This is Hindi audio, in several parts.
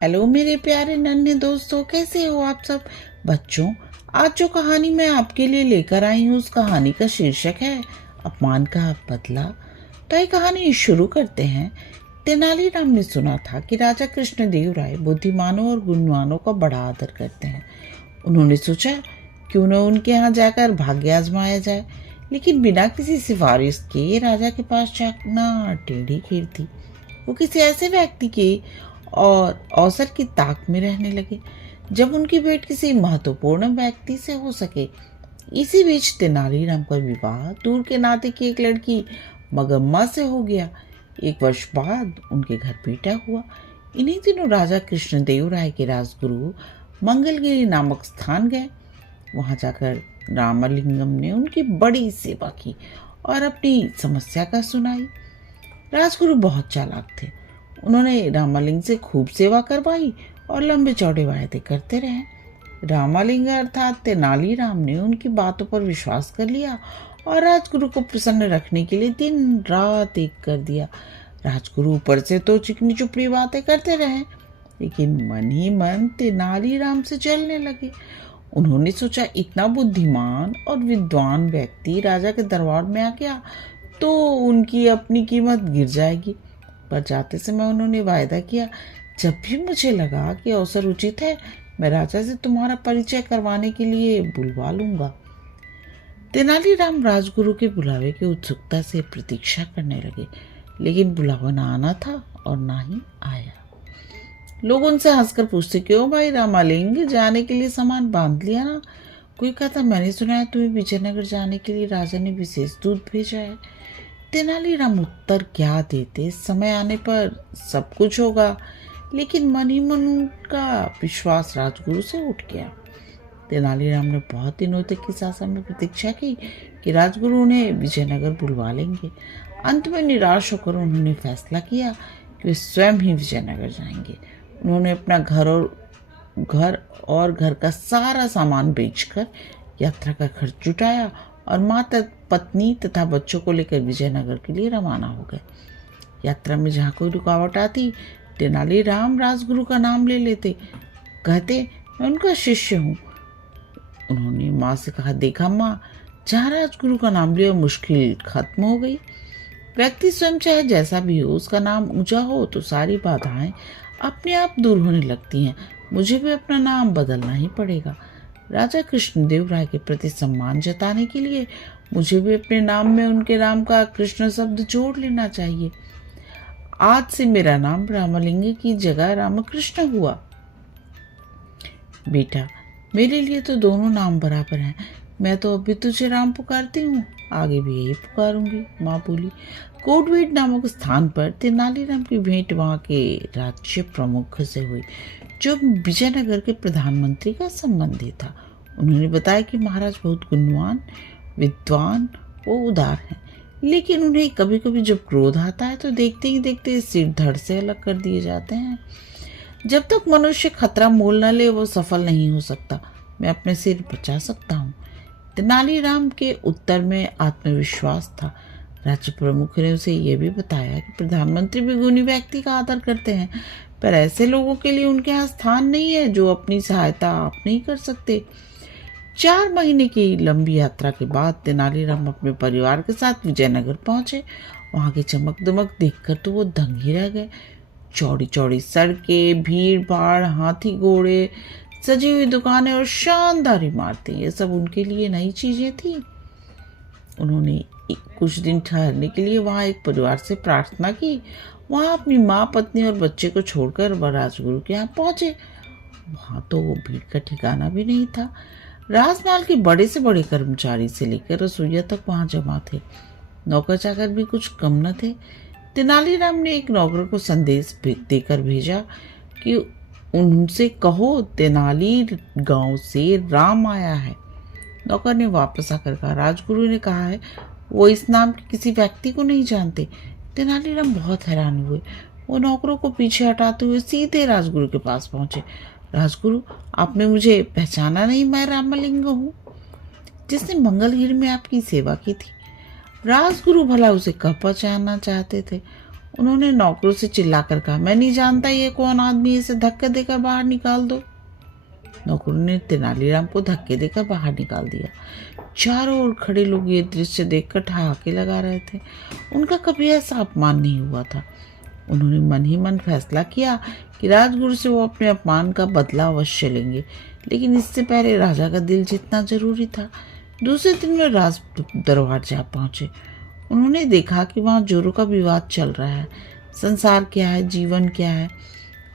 हेलो मेरे प्यारे नन्हे दोस्तों, कैसे हो आप सब। बच्चों, आज जो कहानी मैं आपके लिए लेकर आई हूँ उस कहानी का शीर्षक है अपमान का बदला। तो ये कहानी शुरू करते हैं। तेनालीराम ने सुना था कि राजा कृष्णदेव राय बुद्धिमानों और गुणवानों का बड़ा आदर करते हैं। उन्होंने सोचा क्यों न उनके यहाँ जाकर भाग्य आजमाया जाए, लेकिन बिना किसी सिफारिश के राजा के पास जाना टेढ़ी खीर थी। वो किसी ऐसे व्यक्ति के और अवसर की ताक में रहने लगे जब उनकी भेंट किसी महत्वपूर्ण व्यक्ति से हो सके। इसी बीच तेनालीराम का विवाह दूर के नाते की एक लड़की मगम्मा से हो गया। 1 वर्ष बाद उनके घर बेटा हुआ। इन्हीं दिनों राजा कृष्णदेव राय के राजगुरु मंगलगिरी नामक स्थान गए। वहां जाकर रामलिंगम ने उनकी बड़ी सेवा की और अपनी समस्या का सुनाई। राजगुरु बहुत चालाक थे। उन्होंने रामलिंग से खूब सेवा करवाई और लंबे चौड़े वायदे करते रहे। रामलिंग अर्थात तेनालीराम ने उनकी बातों पर विश्वास कर लिया और राजगुरु को प्रसन्न रखने के लिए दिन रात एक कर दिया। राजगुरु ऊपर से तो चिकनी चुपड़ी बातें करते रहे, लेकिन मन ही मन तेनालीराम से जलने लगे। उन्होंने सोचा इतना बुद्धिमान और विद्वान व्यक्ति राजा के दरबार में आ गया तो उनकी अपनी कीमत गिर जाएगी। पर जाते समय उन्होंने वायदा किया, जब भी मुझे लगा कि अवसर उचित है मैं राजा से तुम्हारा परिचय करवाने के लिए बुलवा लूंगा। तेनालीराम राजगुरु के बुलावे की उत्सुकता से प्रतीक्षा करने लगे, लेकिन बुलावा ना आना था और ना ही आया। लोग उनसे हंसकर पूछते, क्यों भाई रामालिंग, जाने के लिए सामान बांध लिया ना? कोई कहता, मैंने सुना है तुम्हें विजयनगर जाने के लिए राजा ने विशेष दूत भेजा है। तेनालीराम उत्तर क्या देते, समय आने पर सब कुछ होगा, लेकिन मन ही मन उनका विश्वास राजगुरु से उठ गया। तेनालीराम ने बहुत दिनों तक इस आशा में प्रतीक्षा की कि राजगुरु उन्हें विजयनगर बुलवा लेंगे। अंत में निराश होकर उन्होंने फैसला किया कि वे स्वयं ही विजयनगर जाएंगे। उन्होंने अपना घर और घर का सारा सामान बेचकर यात्रा का खर्च जुटाया और माता, पत्नी तथा बच्चों को लेकर विजयनगर के लिए रवाना हो गए। यात्रा में जहाँ कोई रुकावट आती, तेनालीराम राजगुरु का नाम ले लेते, कहते मैं उनका शिष्य हूँ। उन्होंने माँ से कहा, देखा माँ, जहाँ राजगुरु का नाम लिया मुश्किल खत्म हो गई। व्यक्ति स्वयं चाहे जैसा भी हो, उसका नाम ऊंचा हो तो सारी बाधाएं अपने आप दूर होने लगती हैं। मुझे भी अपना नाम बदलना ही पड़ेगा। राजा कृष्णदेव राय के प्रति सम्मान जताने के लिए मुझे भी अपने नाम में उनके नाम का कृष्ण शब्द जोड़ लेना चाहिए। आज से मेरा नाम रामलिंग की जगह रामकृष्ण हुआ। बेटा, मेरे लिए तो दोनों नाम बराबर हैं। मैं तो अभी तुझे राम पुकारती हूँ, आगे भी यही पुकारूंगी, माँ बोली। कोटवेड नामक स्थान पर तेनालीराम की भेंट वहाँ के राज्य प्रमुख से हुई, जो विजयनगर के प्रधानमंत्री का संबंधी था। उन्होंने बताया कि महाराज बहुत गुणवान, विद्वान व उदार हैं, लेकिन उन्हें कभी कभी जब क्रोध आता है तो देखते ही देखते सिर धड़ से अलग कर दिए जाते हैं। जब तक मनुष्य खतरा मोल न ले वो सफल नहीं हो सकता। मैं अपने सिर बचा सकता हूँ। तेनालीराम के उत्तर में आत्मविश्वास था। राज्य प्रमुख ने उसे यह भी बताया कि प्रधानमंत्री भी गुणी व्यक्ति का आदर करते हैं, पर ऐसे लोगों के लिए उनके यहाँ स्थान नहीं है जो अपनी सहायता आप नहीं कर सकते। 4 महीने की लंबी यात्रा के बाद तेनालीराम अपने परिवार के साथ विजयनगर पहुंचे। वहां की चमक दमक देखकर तो वो दंग ही रह गए। चौड़ी चौड़ी सड़कें, भीड़ भाड़, हाथी घोड़े, सजी हुई दुकानें और शानदार इमारतें, ये सब उनके लिए नई चीजें थी। उन्होंने कुछ दिन ठहरने के लिए वहां एक परिवार से प्रार्थना की। वहां अपनी माँ, पत्नी और बच्चे को छोड़कर वह राजगुरु के यहाँ पहुंचे। वहां तो वो भीड़ का ठिकाना भी नहीं था। राजमहल के बड़े से बड़े कर्मचारी से लेकर रसोइया तक वहां जमा थे। नौकर चाकर भी कुछ कम न थे। तेनालीराम ने एक नौकर को संदेश देकर भेजा कि उनसे कहो तेनाली गांव से राम आया है। नौकर ने वापस आकर कहा, राजगुरु ने कहा है वो इस नाम के किसी व्यक्ति को नहीं जानते। तेनालीराम बहुत हैरान हुए। वो नौकरों को पीछे हटाते हुए सीधे राजगुरु के पास पहुंचे। राजगुरु, आपने मुझे पहचाना नहीं? मैं रामलिंग हूँ, जिसने मंगलगिरी में आपकी सेवा की थी। राजगुरु भला उसे कब पहचानना चाहते थे। उन्होंने नौकरों से चिल्लाकर कहा, मैं नहीं जानता ये कौन आदमी है, इसे धक्के देकर बाहर निकाल दो। नौकरों ने तेनालीराम को धक्के देकर बाहर निकाल दिया। चारों ओर खड़े लोग ये दृश्य देखकर ठहाके लगा रहे थे। उनका कभी ऐसा अपमान नहीं हुआ था। उन्होंने मन ही मन फैसला किया कि राजगुरु से वो अपने अपमान का बदला अवश्य लेंगे, लेकिन इससे पहले राजा का दिल जीतना जरूरी था। दूसरे दिन वे राज दरबार जा पहुंचे। उन्होंने देखा कि वहाँ जोरों का विवाद चल रहा है। संसार क्या है, जीवन क्या है,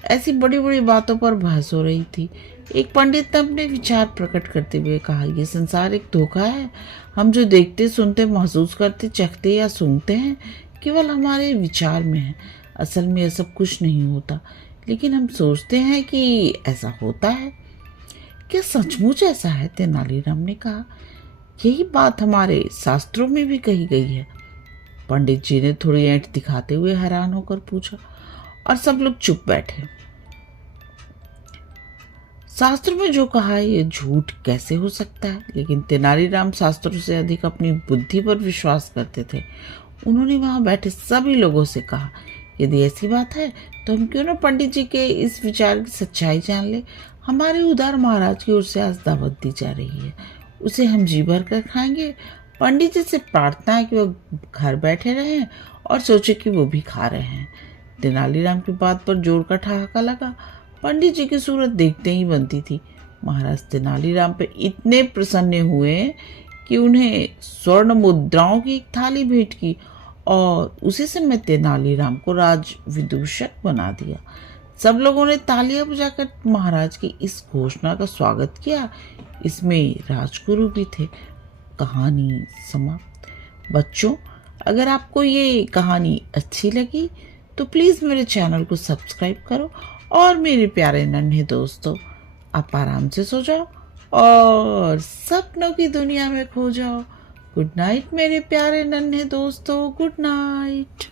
ऐसी बड़ी बड़ी बातों पर बहस हो रही थी। एक पंडित ने अपने विचार प्रकट करते हुए कहा, यह संसार एक धोखा है। हम जो देखते, सुनते, महसूस करते, चखते या सूंघते हैं, केवल हमारे विचार में है। असल में यह सब कुछ नहीं होता, लेकिन हम सोचते हैं कि ऐसा होता है। क्या सचमुच ऐसा है? तेनालीराम ने कहा। यही बात हमारे शास्त्रों में भी कही गई है। पंडित जी ने थोड़ी ऐंठ दिखाते हुए हैरान होकर पूछा, और सब लोग चुप बैठे। शास्त्रों में जो कहा है ये झूठ कैसे हो सकता है? लेकिन तेनालीराम शास्त्रों से अधिक अपनी बुद्धि पर विश्वास करते थे। उन्होंने वहां बैठे सभी लोगों से कहा, यदि ऐसी बात है तो हम क्यों ना पंडित जी के इस विचार की सच्चाई जान ले। हमारे उदार महाराज की ओर से आज दावत दी जा रही है, उसे हम जी भर कर खाएंगे। पंडित जी से प्रार्थना है कि वो घर बैठे रहें और सोचे कि वो भी खा रहे हैं। तेनालीराम की बात पर जोर का ठहाका लगा। पंडित जी की सूरत देखते ही बनती थी। महाराज तेनालीराम पे इतने प्रसन्न हुए कि उन्हें स्वर्ण मुद्राओं की एक थाली भेंट की और उसी समय तेनालीराम को राज विदूषक बना दिया। सब लोगों ने तालियां बजाकर महाराज की इस घोषणा का स्वागत किया। इसमें राजगुरु भी थे। कहानी समाप्त। बच्चों, अगर आपको ये कहानी अच्छी लगी तो प्लीज़ मेरे चैनल को सब्सक्राइब करो और मेरे प्यारे नन्हे दोस्तों, आप आराम से सो जाओ और सपनों की दुनिया में खो जाओ। गुड नाइट मेरे प्यारे नन्हे दोस्तों, गुड नाइट।